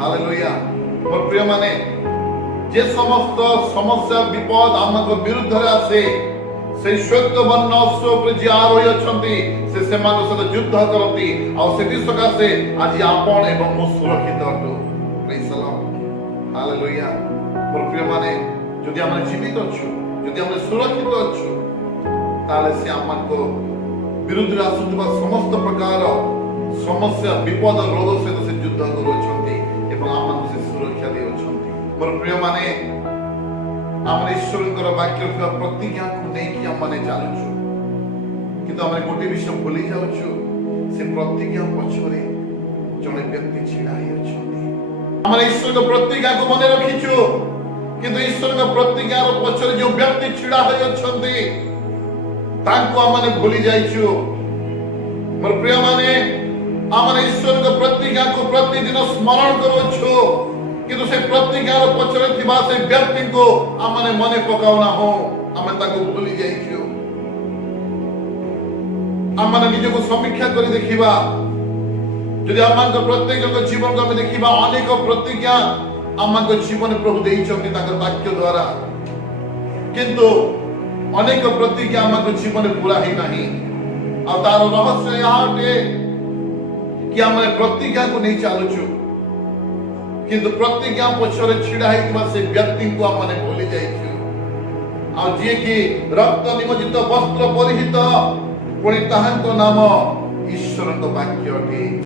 Hallelujah मोर प्रिय माने जे समस्त समस्या विपद आमक विरुद्ध रे आसे से श्वेतवर्ण अश्व पर जे आरोही अछंती से सेमान सहित युद्ध करती आ सेति सकासे आज आपण एवं मो सुरक्षित अटु प्रेज द लॉर्ड हालेलुया मोर प्रिय माने जदि हम जीवित अछु जदि हम सुरक्षित अछु ताले से आमको विरुद्ध रे आसुवा समस्त प्रकार समस्या विपद रोग सहित से युद्ध करूछंती एवं आमको से सुरक्षा देउछंती मोर प्रिय माने आम ईश्वर वाक्य प्रतिज्ञा को नहीं हम माने चालुछु किंतु आम गोटे विषय भूली जाउछु से प्रतिज्ञा पछरे जने व्यक्ति छिड़ा ही अछंती आम ईश्वर प्रतिज्ञा को मने रखिछु किंतु ईश्वर प्रतिज्ञा रो पछरे जो व्यक्ति छिड़ा ही अछंती तांको आम माने भूली जाइछु मोर प्रिय माने आम ईश्वर प्रतिज्ञा को प्रतिदिन स्मरण करूछु किंतु से प्रतिज्ञार पछरे थिबा से व्यक्ति को आमने मने पकाउना हो आमे ताको भूली जाइछु आमने निजे को समीक्षा करी देखिबा यदि आमान को प्रत्येक को जीवन को देखिबा अनेक प्रतिज्ञा आमान को जीवन प्रभु देई छथि ताकर वाक्य द्वारा किंतु अनेक प्रतिज्ञा आमान को जीवन पूरा ही नहीं आ तार रहस्य याटे कि आमने प्रतिज्ञा को नहीं चालुछु किंतु प्रतिज्ञा पछरे छिड़ा हितबा से व्यक्ति को हमने भूली जाइछु आ जे कि रक्त निमज्जित वस्त्र परिहित पुणी ताहांको नाम ईश्वर वाक्य अटे।